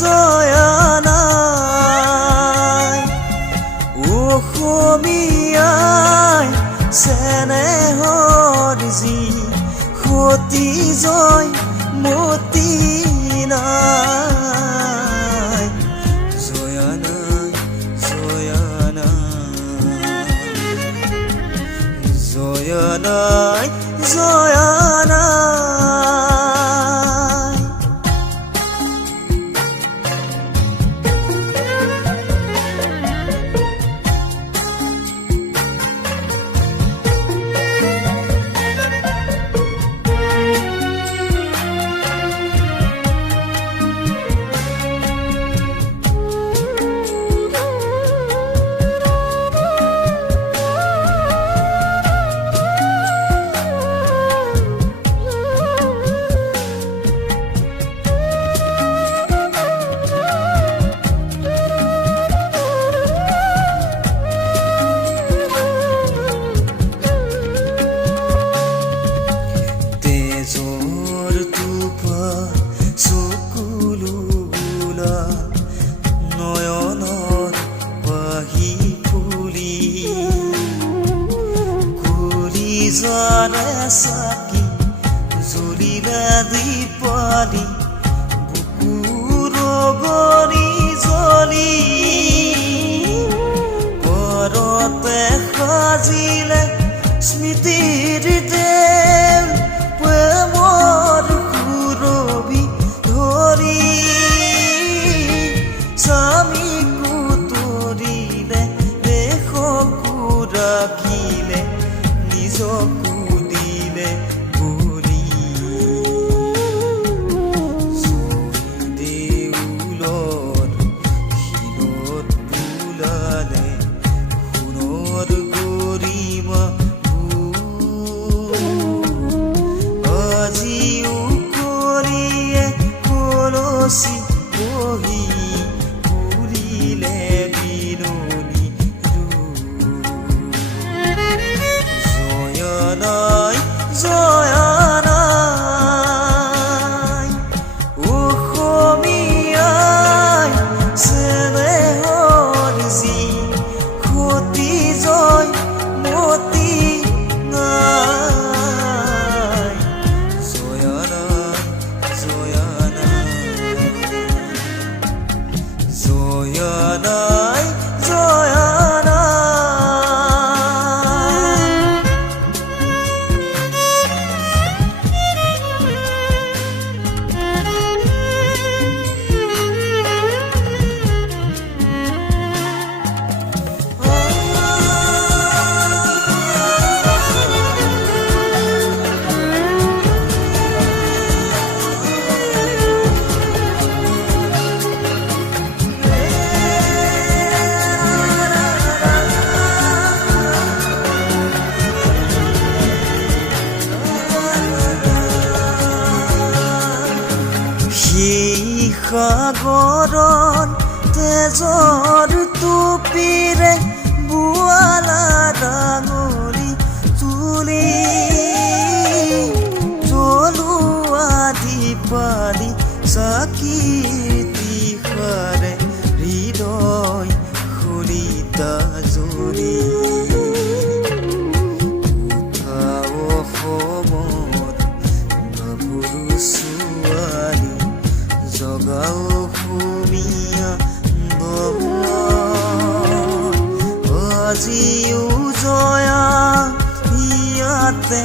জয়া নাই অসমীয়াই চেনেহৰ যি সতী জয় মতি নাই জয়া নাই জয়া নাই জয়া নাই জয়া নাই Saki Zulila Dipali Bukuro Gori Zoli Porote Khazile Smitir Del Pemor Kurobi Dhori Sami Kutorile Dekho Kurakile Nizoku Si bohi purile binoni zoya nai অসমীয়াই চেনেহৰ যি সতী জয় মতি নাই জয়া নাই জয়া জয়া নাই জয়া সাগৰৰ তেজৰ টুপিৰে বোৱালা ডাঙৰি তুলি জ্বলোৱা দীপালি চাকিৰ দিশাৰে হৃদয় খৰিতা জ্বলি উঠা অসমত গাভৰু ছোৱালী জগাও অসমীয়া আজিও জয়া ইয়াতে